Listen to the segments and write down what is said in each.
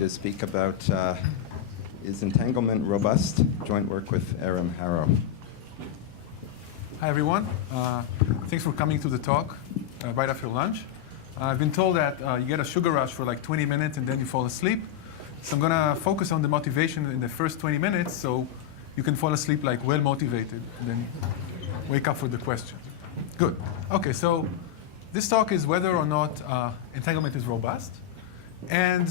To speak about is entanglement robust? Joint work with Aram, Harrow. Hi everyone. Thanks for coming to the talk right after lunch. I've been told that you get a sugar rush for like 20 minutes and then you fall asleep. So I'm going to focus on the motivation in the first 20 minutes so you can fall asleep like well motivated and then wake up for the question. Good. Okay, so this talk is whether or not entanglement is robust. And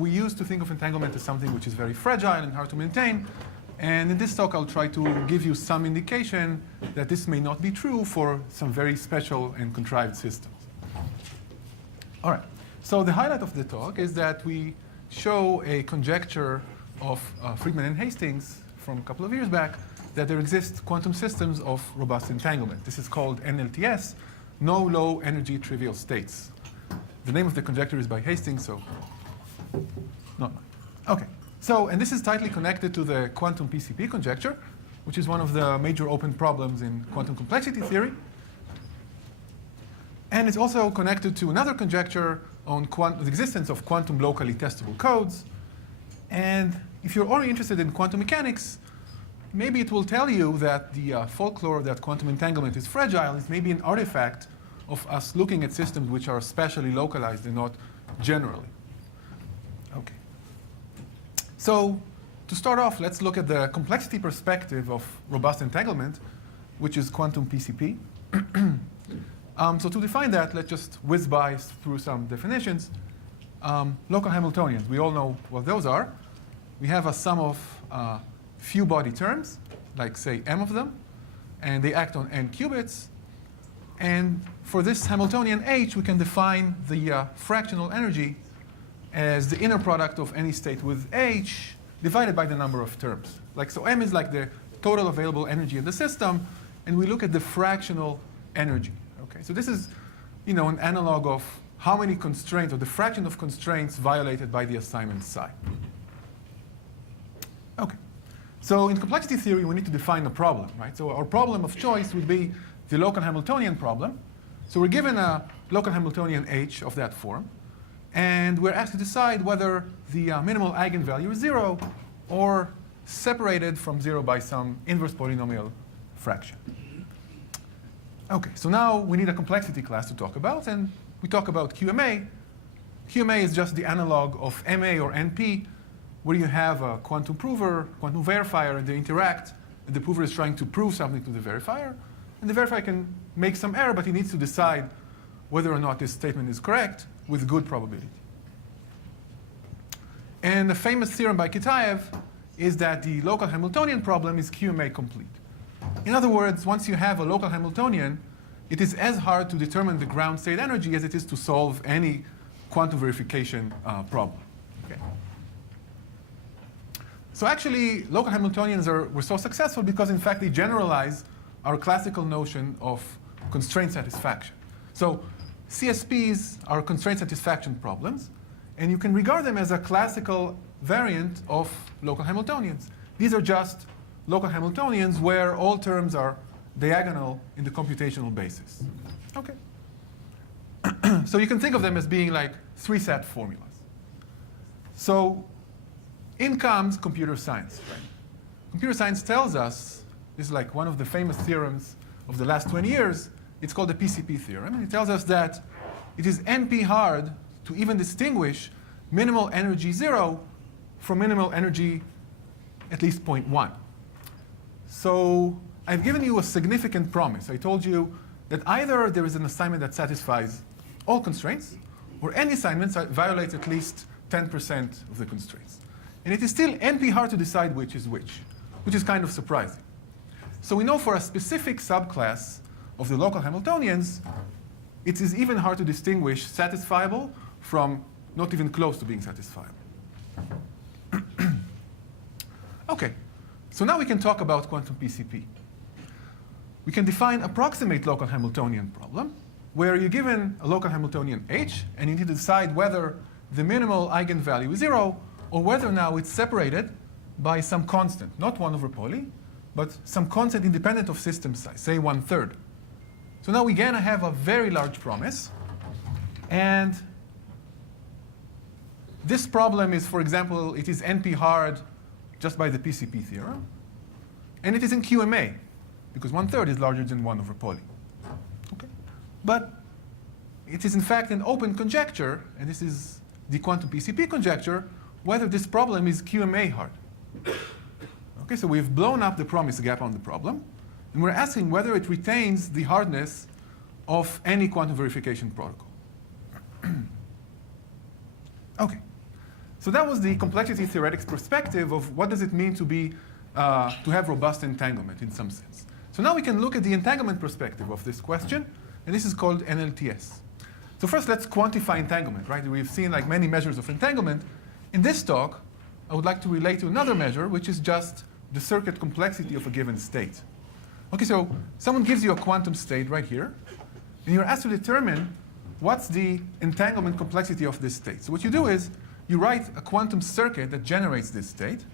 we used to think of entanglement as something which is very fragile and hard to maintain. And in this talk, I'll try to give you some indication that this may not be true for some very special and contrived systems. All right. So the highlight of the talk is that we show a conjecture of Friedman and Hastings from a couple of years back that there exist quantum systems of robust entanglement. This is called NLTS, no low energy trivial states. The name of the conjecture is by Hastings, so not mine. Okay, so, and this is tightly connected to the quantum PCP conjecture, which is one of the major open problems in quantum complexity theory. And it's also connected to another conjecture on the existence of quantum locally testable codes. And if you're already interested in quantum mechanics, maybe it will tell you that the folklore that quantum entanglement is fragile is maybe an artifact of us looking at systems which are spatially localized and not generally. Okay. So to start off, let's look at the complexity perspective of robust entanglement, which is quantum PCP. So to define that, let's just whiz by through some definitions. Local Hamiltonians, we all know what those are. We have a sum of few body terms, like say m of them, and they act on n qubits. And for this Hamiltonian H, we can define the fractional energy as the inner product of any state with H divided by the number of terms. Like, so M is like the total available energy in the system, and we look at the fractional energy. Okay, so this is, you know, an analog of how many constraints, or the fraction of constraints violated by the assignment psi. Okay, so in complexity theory, we need to define a problem, right? So our problem of choice would be the local Hamiltonian problem. So we're given a local Hamiltonian H of that form. And we're asked to decide whether the minimal eigenvalue is 0 or separated from 0 by some inverse polynomial fraction. OK, so now we need a complexity class to talk about. And we talk about QMA. QMA is just the analog of MA or NP, where you have a quantum prover, quantum verifier, and they interact. And the prover is trying to prove something to the verifier. And the verifier can make some error, but he needs to decide whether or not this statement is correct with good probability. And the famous theorem by Kitaev is that the local Hamiltonian problem is QMA complete. In other words, once you have a local Hamiltonian, it is as hard to determine the ground state energy as it is to solve any quantum verification problem. Okay. So actually, local Hamiltonians were so successful because, in fact, they generalize our classical notion of constraint satisfaction. So CSPs are constraint satisfaction problems, and you can regard them as a classical variant of local Hamiltonians. These are just local Hamiltonians where all terms are diagonal in the computational basis. Okay. So you can think of them as being like three-set formulas. So in comes computer science. Right? Computer science tells us, this is like one of the famous theorems of the last 20 years, it's called the PCP theorem. And it tells us that it is NP hard to even distinguish minimal energy 0 from minimal energy at least 0.1. So I've given you a significant promise. I told you that either there is an assignment that satisfies all constraints, or any assignment that violates at least 10% of the constraints. And it is still NP hard to decide which is kind of surprising. So we know for a specific subclass of the local Hamiltonians, it is even hard to distinguish satisfiable from not even close to being satisfiable. OK, so now we can talk about quantum PCP. We can define approximate local Hamiltonian problem, where you're given a local Hamiltonian H, and you need to decide whether the minimal eigenvalue is 0, or whether now it's separated by some constant, not 1 over poly, but some constant independent of system size, say 1/3. So now we again have a very large promise. And this problem is, for example, it is NP hard just by the PCP theorem. And it is in QMA, because 1/3 is larger than 1 over poly. Okay? But it is, in fact, an open conjecture, and this is the quantum PCP conjecture, whether this problem is QMA hard. Okay, so we've blown up the promise gap on the problem, and we're asking whether it retains the hardness of any quantum verification protocol. Okay, so that was the complexity theoretics perspective of what does it mean to be to have robust entanglement in some sense. So now we can look at the entanglement perspective of this question, and this is called NLTS. So first, let's quantify entanglement, right? We've seen like many measures of entanglement. In this talk, I would like to relate to another measure, which is just the circuit complexity of a given state. Okay, so someone gives you a quantum state right here, and you're asked to determine what's the entanglement complexity of this state. So what you do is you write a quantum circuit that generates this state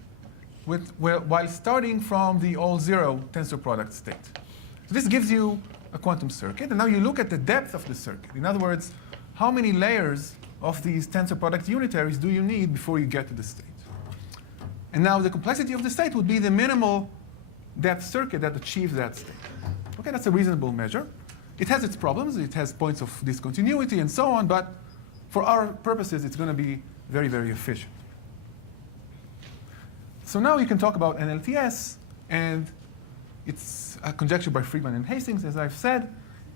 while starting from the all-zero tensor product state. So this gives you a quantum circuit, and now you look at the depth of the circuit. In other words, how many layers of these tensor product unitaries do you need before you get to the state? And now the complexity of the state would be the minimal depth circuit that achieves that state. Okay, that's a reasonable measure. It has its problems. It has points of discontinuity and so on, but for our purposes, it's going to be very, very efficient. So now you can talk about NLTS, and it's a conjecture by Friedman and Hastings, as I've said,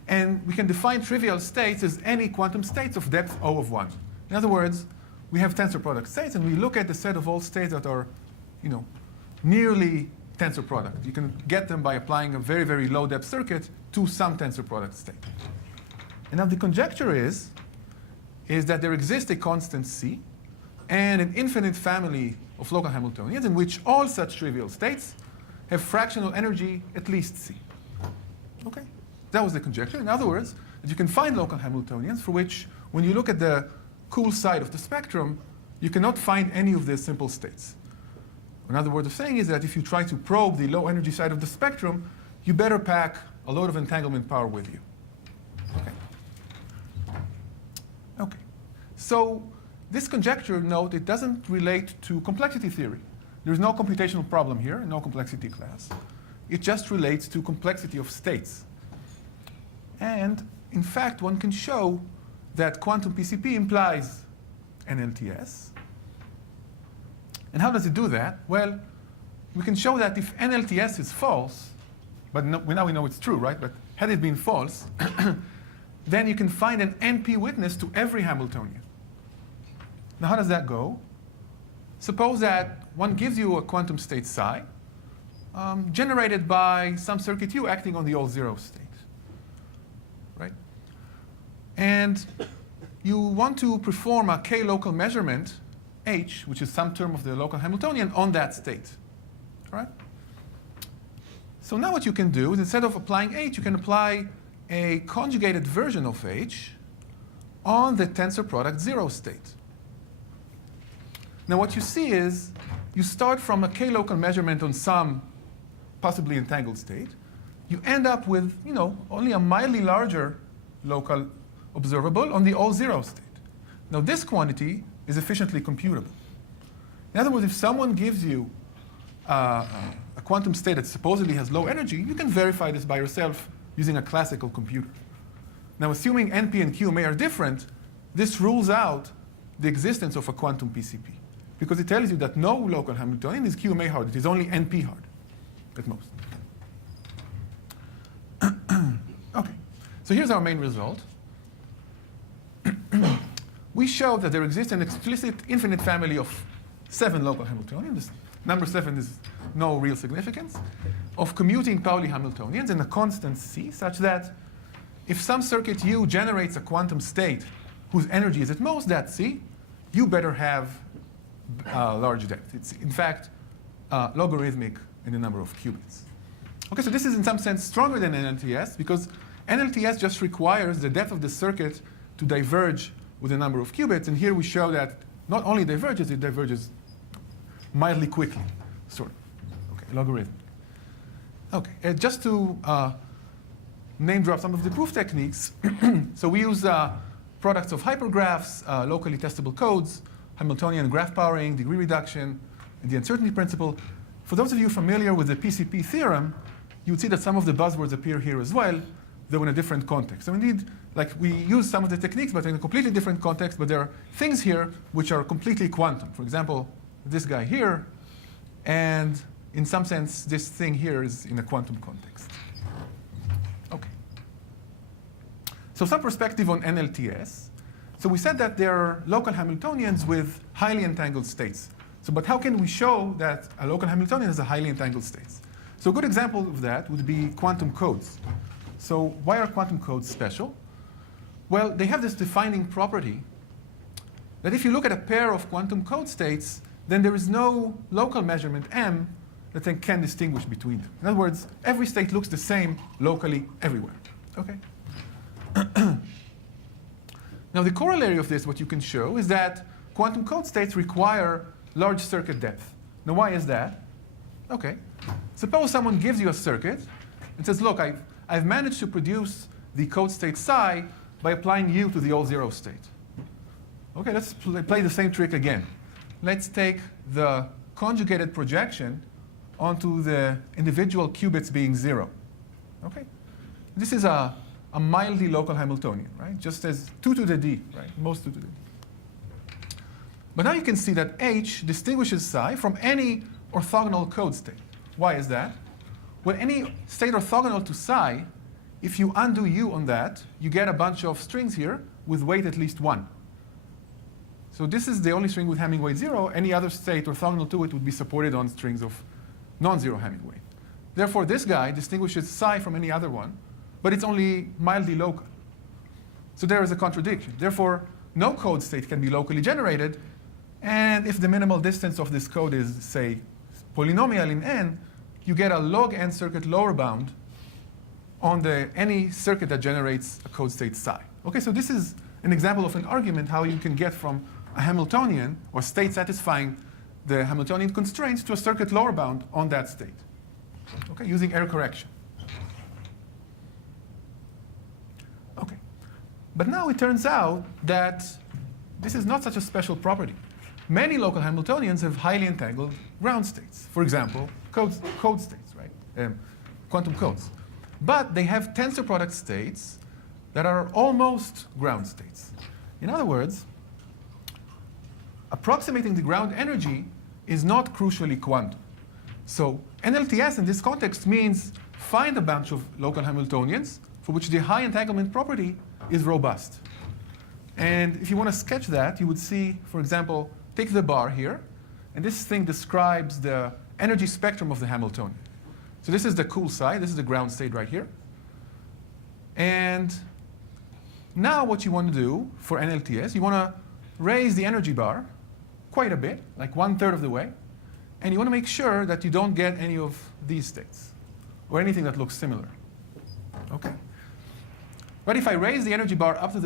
and we can define trivial states as any quantum states of depth O of 1. In other words, we have tensor product states, and we look at the set of all states that are, nearly tensor product. You can get them by applying a very, very low depth circuit to some tensor product state. And now the conjecture is that there exists a constant C and an infinite family of local Hamiltonians in which all such trivial states have fractional energy at least C. Okay? That was the conjecture. In other words, that you can find local Hamiltonians for which, when you look at the cool side of the spectrum, you cannot find any of these simple states. Another way of saying is that if you try to probe the low energy side of the spectrum, you better pack a load of entanglement power with you. Okay? Okay. So this conjecture, note, it doesn't relate to complexity theory. There's no computational problem here, no complexity class. It just relates to complexity of states. And in fact, one can show that quantum PCP implies NLTS. And how does it do that? Well, we can show that if NLTS is false, but now we know it's true, right? But had it been false, then you can find an NP witness to every Hamiltonian. Now, how does that go? Suppose that one gives you a quantum state psi generated by some circuit U acting on the all-zero state, right? And you want to perform a k-local measurement, H, which is some term of the local Hamiltonian, on that state, right? So now what you can do is instead of applying H, you can apply a conjugated version of H on the tensor product 0 state. Now what you see is you start from a k-local measurement on some possibly entangled state. You end up with only a mildly larger local observable on the all-zero state. Now this quantity is efficiently computable. In other words, if someone gives you a quantum state that supposedly has low energy, you can verify this by yourself using a classical computer. Now, assuming NP and QMA are different, this rules out the existence of a quantum PCP, because it tells you that no local Hamiltonian is QMA hard. It is only NP hard, at most. Okay, so here's our main result. We show that there exists an explicit infinite family of 7 local Hamiltonians. Number 7 is no real significance, of commuting Pauli Hamiltonians in a constant C, such that if some circuit U generates a quantum state whose energy is at most that C, you better have large depth. It's, in fact, logarithmic in the number of qubits. Okay, so this is in some sense stronger than NLTS, because NLTS just requires the depth of the circuit to diverge with a number of qubits, and here we show that not only diverges, it diverges mildly quickly, sort of. Okay, logarithmic. Okay, just to name drop some of the proof techniques. So we use products of hypergraphs, locally testable codes, Hamiltonian graph powering, degree reduction, and the uncertainty principle. For those of you familiar with the PCP theorem, you would see that some of the buzzwords appear here as well, though in a different context. So indeed, like we use some of the techniques, but in a completely different context, but there are things here which are completely quantum. For example, this guy here, and in some sense, this thing here is in a quantum context. Okay. So some perspective on NLTS. So we said that there are local Hamiltonians with highly entangled states. So, but how can we show that a local Hamiltonian has a highly entangled states? So a good example of that would be quantum codes. So why are quantum codes special? Well, they have this defining property that if you look at a pair of quantum code states, then there is no local measurement M that can distinguish between them. In other words, every state looks the same locally everywhere. Okay? Now, the corollary of this, what you can show, is that quantum code states require large circuit depth. Now, why is that? Okay. Suppose someone gives you a circuit and says, look, I've managed to produce the code state psi by applying U to the all zero state. Okay, let's play the same trick again. Let's take the conjugated projection onto the individual qubits being 0. Okay? This is a mildly local Hamiltonian, right? Just as 2 to the d, right? Most 2 to the d. But now you can see that H distinguishes psi from any orthogonal code state. Why is that? Well, any state orthogonal to psi, if you undo U on that, you get a bunch of strings here with weight at least 1. So this is the only string with Hamming weight 0. Any other state orthogonal to it would be supported on strings of non-zero Hamming weight. Therefore, this guy distinguishes psi from any other one, but it's only mildly local. So there is a contradiction. Therefore, no code state can be locally generated. And if the minimal distance of this code is, say, polynomial in n, you get a log n circuit lower bound on any circuit that generates a code state psi. Okay, so this is an example of an argument how you can get from a Hamiltonian or state satisfying the Hamiltonian constraints to a circuit lower bound on that state. Okay, using error correction. Okay, but now it turns out that this is not such a special property. Many local Hamiltonians have highly entangled ground states. For example, code states, right? Quantum codes. But they have tensor product states that are almost ground states. In other words, approximating the ground energy is not crucially quantum. So NLTS in this context means find a bunch of local Hamiltonians for which the high entanglement property is robust. And if you want to sketch that, you would see, for example, take the bar here, and this thing describes the energy spectrum of the Hamiltonian. So this is the cool side. This is the ground state right here. And now what you want to do for NLTS, you want to raise the energy bar quite a bit, like 1/3 of the way. And you want to make sure that you don't get any of these states or anything that looks similar. Okay. But if I raise the energy bar up to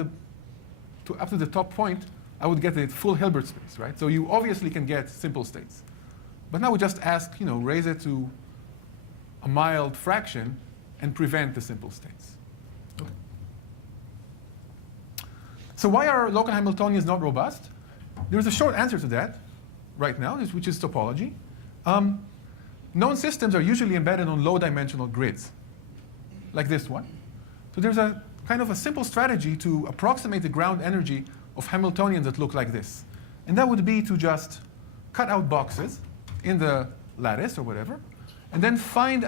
the top point, I would get the full Hilbert space, right? So you obviously can get simple states. But now we just ask, raise it to a mild fraction and prevent the simple states. Okay. So why are local Hamiltonians not robust? There's a short answer to that right now, which is topology. Known systems are usually embedded on low-dimensional grids, like this one. So there's a kind of a simple strategy to approximate the ground energy of Hamiltonians that look like this. And that would be to just cut out boxes in the lattice or whatever, and then find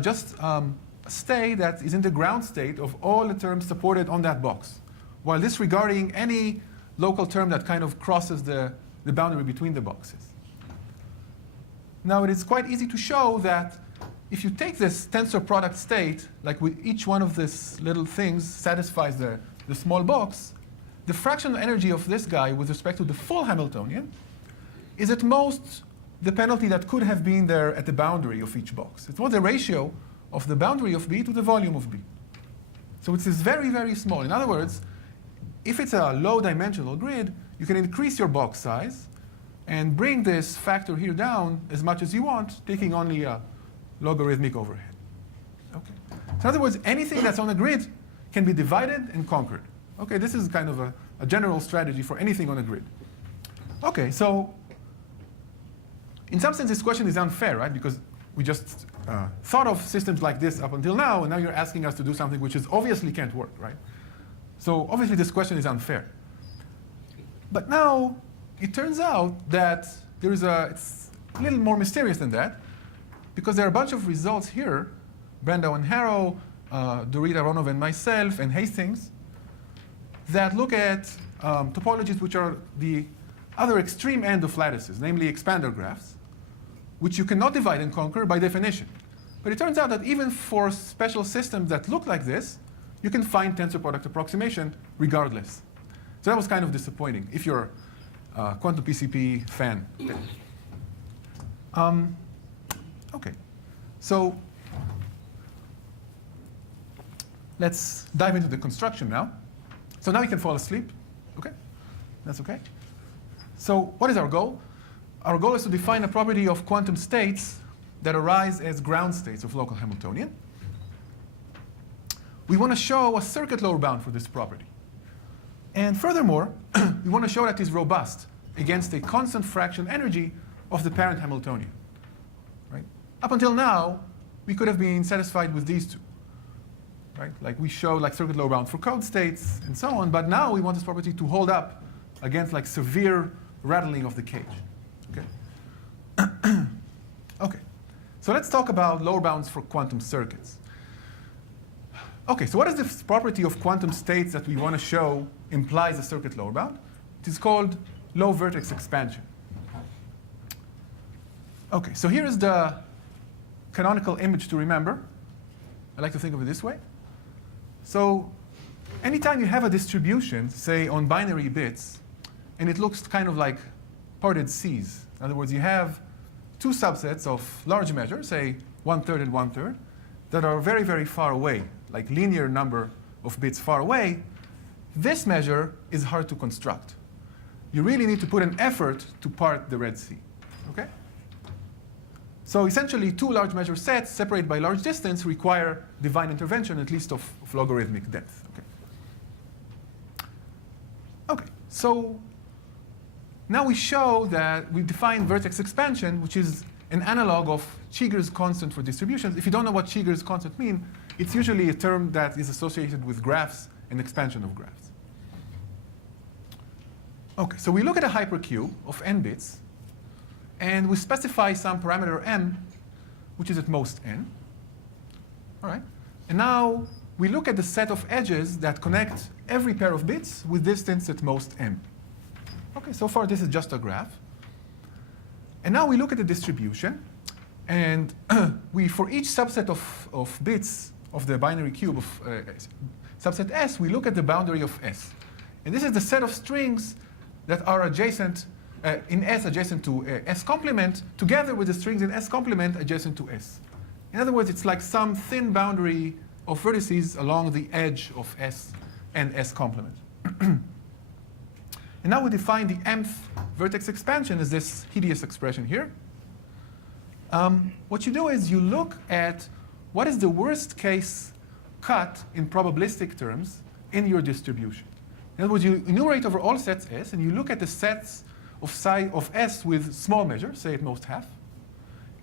just a state that is in the ground state of all the terms supported on that box, while disregarding any local term that kind of crosses the boundary between the boxes. Now, it is quite easy to show that if you take this tensor product state, like with each one of these little things satisfies the small box, the fractional energy of this guy with respect to the full Hamiltonian is at most the penalty that could have been there at the boundary of each box. It's what the ratio of the boundary of B to the volume of B. So it is very, very small. In other words, if it's a low-dimensional grid, you can increase your box size and bring this factor here down as much as you want, taking only a logarithmic overhead. Okay. So in other words, anything that's on a grid can be divided and conquered. Okay, this is kind of a general strategy for anything on a grid. OK, so in some sense, this question is unfair, right? Because we just thought of systems like this up until now, and now you're asking us to do something which is obviously can't work, right? So obviously, this question is unfair. But now, it turns out that it's a little more mysterious than that, because there are a bunch of results here, Brenda and Harrow, Dorit Aronov and myself, and Hastings, that look at topologies which are the other extreme end of lattices, namely expander graphs, which you cannot divide and conquer by definition. But it turns out that even for special systems that look like this, you can find tensor product approximation regardless. So that was kind of disappointing if you're a quantum PCP fan. OK, so let's dive into the construction now. So now you can fall asleep. OK, that's OK. So what is our goal? Our goal is to define a property of quantum states that arise as ground states of local Hamiltonian. We want to show a circuit lower bound for this property. And furthermore, we want to show that it's robust against a constant fraction energy of the parent Hamiltonian. Right? Up until now, we could have been satisfied with these two. Right? Like we showed like circuit lower bound for code states and so on. But now we want this property to hold up against like severe rattling of the cage. Okay. OK. So let's talk about lower bounds for quantum circuits. OK, so what is this property of quantum states that we want to show implies a circuit lower bound? It is called low vertex expansion. OK, so here is the canonical image to remember. I like to think of it this way. So anytime you have a distribution, say on binary bits, and it looks kind of like parted Cs. In other words, you have two subsets of large measures, say 1/3 and 1/3, that are very, very far away, like linear number of bits far away. This measure is hard to construct. You really need to put an effort to part the red sea. Okay? So essentially, two large measure sets separated by large distance require divine intervention, at least of logarithmic depth. Okay. OK, so now we show that we define vertex expansion, which is an analog of Cheeger's constant for distributions. If you don't know what Cheeger's constant means, it's usually a term that is associated with graphs and expansion of graphs. OK, so we look at a hypercube of n bits, and we specify some parameter m, which is at most n. All right. And now we look at the set of edges that connect every pair of bits with distance at most m. OK, so far this is just a graph. And now we look at the distribution. And we, for each subset of bits of the binary cube of subset S, we look at the boundary of S. And this is the set of strings that are adjacent in S adjacent to S complement, together with the strings in S complement adjacent to S. In other words, it's like some thin boundary of vertices along the edge of S and S complement. And now we define the mth vertex expansion as this hideous expression here. What you do is you look at what is the worst case cut in probabilistic terms in your distribution. In other words, you enumerate over all sets S, and you look at the sets of S with small measures, say at most half.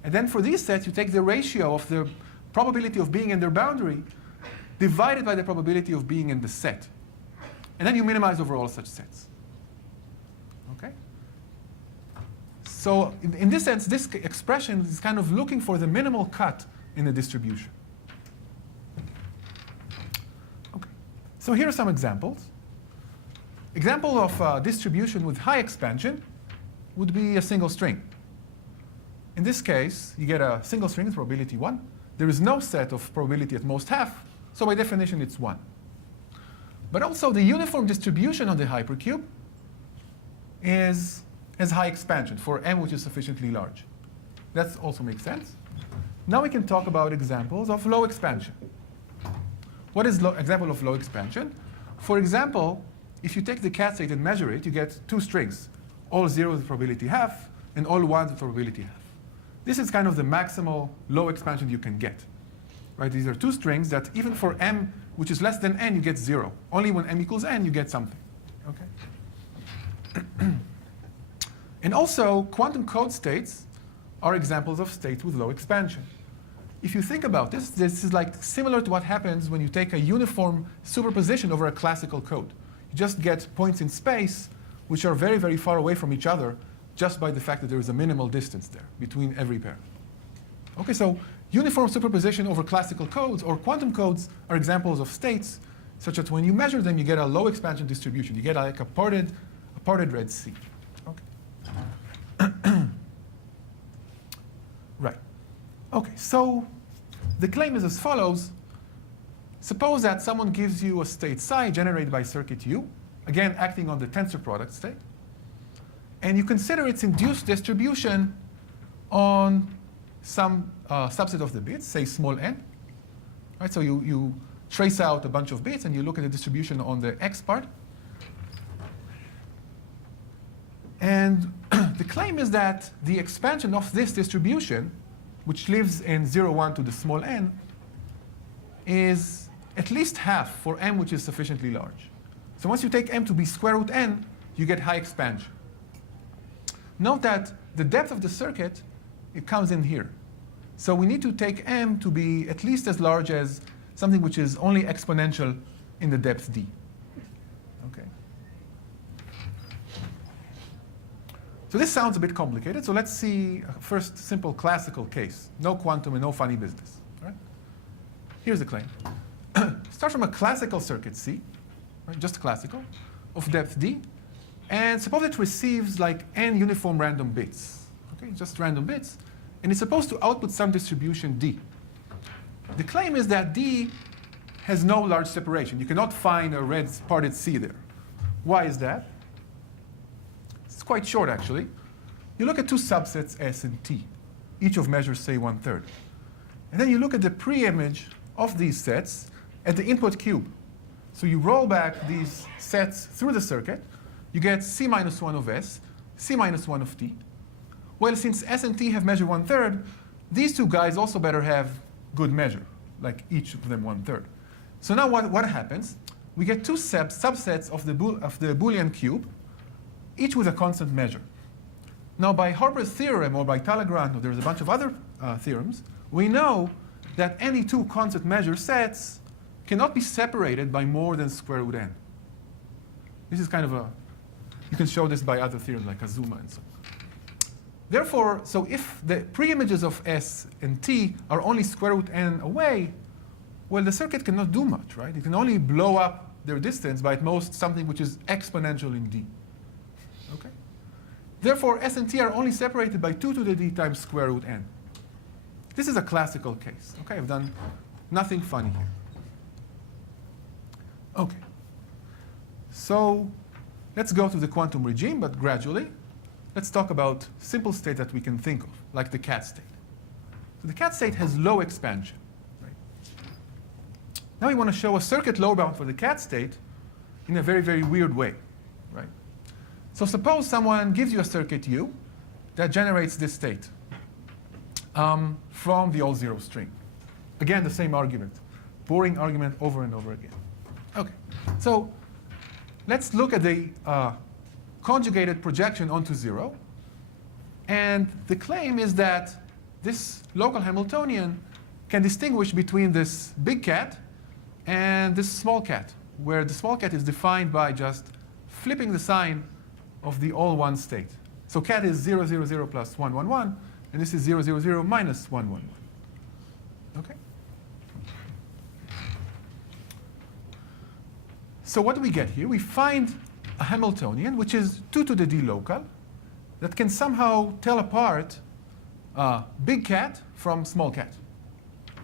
And then for these sets, you take the ratio of the probability of being in their boundary divided by the probability of being in the set. And then you minimize over all such sets. Okay? So in this sense, this expression is kind of looking for the minimal cut in the distribution. Okay. So here are some examples. Example of a distribution with high expansion would be a single string. In this case, you get a single string with probability 1. There is no set of probability at most half, so by definition, it's 1. But also, the uniform distribution on the hypercube has high expansion for m which is sufficiently large. That also makes sense. Now we can talk about examples of low expansion. What is example of low expansion? For example, if you take the cat state and measure it, you get two strings, all 0 with probability half, and all 1 with probability half. This is kind of the maximal low expansion you can get. Right? These are two strings that even for m which is less than n, you get 0. Only when m equals n, you get something. Okay? And also, quantum code states are examples of states with low expansion. If you think about this, this is like similar to what happens when you take a uniform superposition over a classical code. You just get points in space which are very, very far away from each other just by the fact that there is a minimal distance there between every pair. Okay, so uniform superposition over classical codes or quantum codes are examples of states such that when you measure them, you get a low expansion distribution. You get like a parted red sea. Okay. Right. Okay, so the claim is as follows. Suppose that someone gives you a state psi generated by circuit U, again acting on the tensor product state, and you consider its induced distribution on some subset of the bits, say small n. Right, so you trace out a bunch of bits and you look at the distribution on the x part. And the claim is that the expansion of this distribution, which lives in 0, 1 to the small n, is at least half for m which is sufficiently large. So once you take m to be square root n, you get high expansion. Note that the depth of the circuit, it comes in here. So we need to take m to be at least as large as something which is only exponential in the depth d. Okay. So this sounds a bit complicated. So let's see a first simple classical case. No quantum and no funny business. Right? Here's the claim. Start from a classical circuit C, right, just classical, of depth d. And suppose it receives like n uniform random bits. Okay, just random bits. And it's supposed to output some distribution d. The claim is that d has no large separation. You cannot find a red parted C there. Why is that? It's quite short, actually. You look at two subsets, S and T, each of measures, say, 1/3. And then you look at the pre-image of these sets at the input cube. So you roll back these sets through the circuit. You get C minus 1 of S, C minus 1 of T. Well, since S and T have measure 1/3, these two guys also better have good measure, like each of them 1/3. So now what happens? We get two subsets of the Boolean cube, each with a constant measure. Now, by Harper's theorem or by Talleyrand, or there's a bunch of other theorems, we know that any two constant measure sets cannot be separated by more than square root n. This is kind of a, you can show this by other theorems like Azuma and so on. Therefore, so if the pre-images of S and T are only square root n away, well, the circuit cannot do much, right? It can only blow up their distance by at most something which is exponential in d. Okay? Therefore, S and T are only separated by 2 to the d times square root n. This is a classical case. Okay, I've done nothing funny here. Okay. So let's go to the quantum regime, but gradually. Let's talk about simple state that we can think of, like the cat state. So the cat state has low expansion. Right? Now we want to show a circuit low bound for the cat state in a very, very weird way. Right? So suppose someone gives you a circuit U that generates this state from the all zero string. Again, the same argument. Boring argument over and over again. Okay. So let's look at the conjugated projection onto 0. And the claim is that this local Hamiltonian can distinguish between this big cat and this small cat, where the small cat is defined by just flipping the sign of the all one state. So cat is 0, 0, 0 plus 1, 1, 1, and this is 0, 0, 0 minus 1, 1, 1. Okay? So what do we get here? We find a Hamiltonian, which is 2 to the d local, that can somehow tell apart big cat from small cat.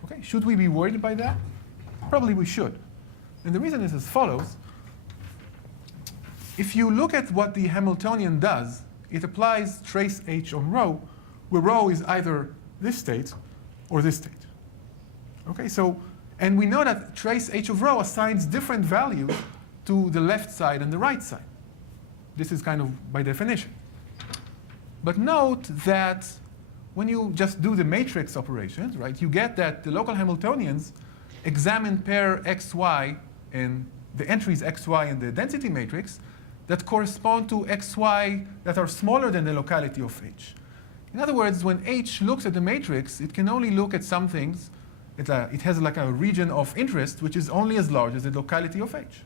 Okay, should we be worried by that? Probably we should. And the reason is as follows. If you look at what the Hamiltonian does, it applies trace H on rho, where rho is either this state or this state. Okay, so, and we know that trace H of rho assigns different values to the left side and the right side. This is kind of by definition. But note that when you just do the matrix operations, right, you get that the local Hamiltonians examine pair xy and the entries xy in the density matrix that correspond to xy that are smaller than the locality of H. In other words, when H looks at the matrix, it can only look at some things. It has like a region of interest which is only as large as the locality of H.